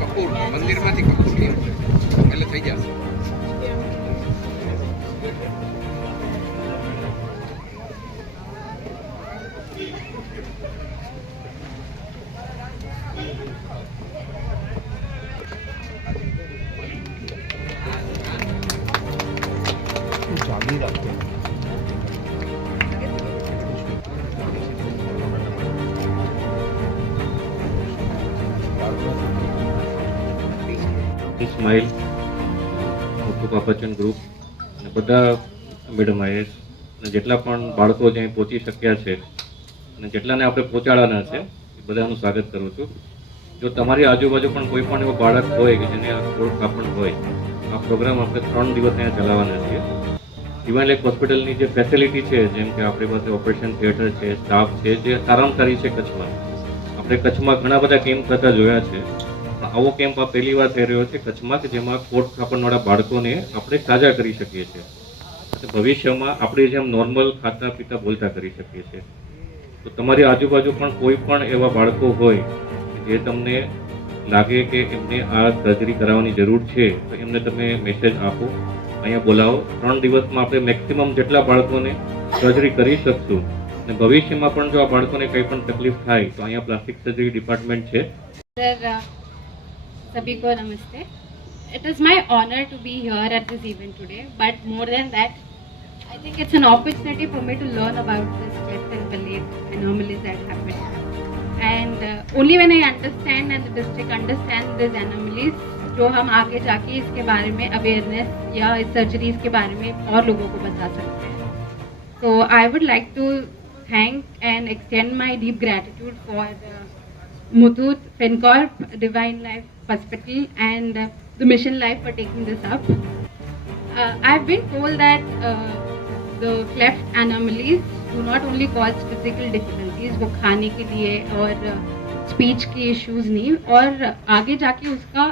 કપૂર મંદિરમાંથી કપૂર લ્યો એટલે થઈ જશે. ચાલી રાખો. સ્માઇલ મુથુ પાપાચંદ ગ્રુપ અને બધા મેડમ આઈએસ અને જેટલા પણ બાળકો જ્યાં પહોંચી શક્યા છે અને જેટલાને આપણે પહોંચાડવાના છે એ બધાનું સ્વાગત કરું છું. જો તમારી આજુબાજુ પણ કોઈ પણ એવો બાળક હોય કે જેને થોડું કાપણ હોય, આ પ્રોગ્રામ આપણે 3 દિવસ અહીંયા ચલાવવાના છીએ. ઇવન એક હોસ્પિટલની જે ફેસિલિટી છે, જેમ કે આપણી પાસે ઓપરેશન થિયેટર છે, સ્ટાફ છે, જે સારામાં સારી છે કચ્છમાં. આપણે કચ્છમાં ઘણા બધા કેમ્પ થતા જોયા છે, પણ આવો કેમ્પ આ પહેલી વાર થઈ રહ્યો છે કચ્છમાં કે જેમાં કોટ કાપડવાળા બાળકોને આપણે સાજા કરી શકીએ છીએ. ભવિષ્યમાં આપણે જેમ નોર્મલ ખાતા પીતા બોલતા કરી શકીએ છીએ. તો તમારી આજુબાજુ પણ કોઈ પણ એવા બાળકો હોય જે તમને લાગે કે એમને આ સર્જરી કરાવવાની જરૂર છે, તો એમને તમે મેસેજ આપો, અહીંયા બોલાવો. 3 દિવસમાં આપણે મેક્સિમમ જેટલા બાળકોને સર્જરી કરી શકશું અને ભવિષ્યમાં પણ જો આ બાળકોને કંઈ પણ તકલીફ થાય તો અહીંયા પ્લાસ્ટિક સર્જરી ડિપાર્ટમેન્ટ છે. Sir, sabhi ko namaste. It is my honor to be here at this event today, but more than that, I think it's an opportunity for me to learn about this cleft and palate anomalies that happen. And only when I understand and the district understand these anomalies, जो हम आगे जाके इसके बारे में awareness या इस surgeries के बारे में और लोगों को बता सकते हैं. So I would like to thank and extend my deep gratitude for Muthoot, FinCorp, Divine Life Hospital and the Mission Life for taking this up. I've been told that the cleft anomalies do not only cause physical difficulties, वो खाने के लिए और speech के issues नहीं, और आगे जाके उसका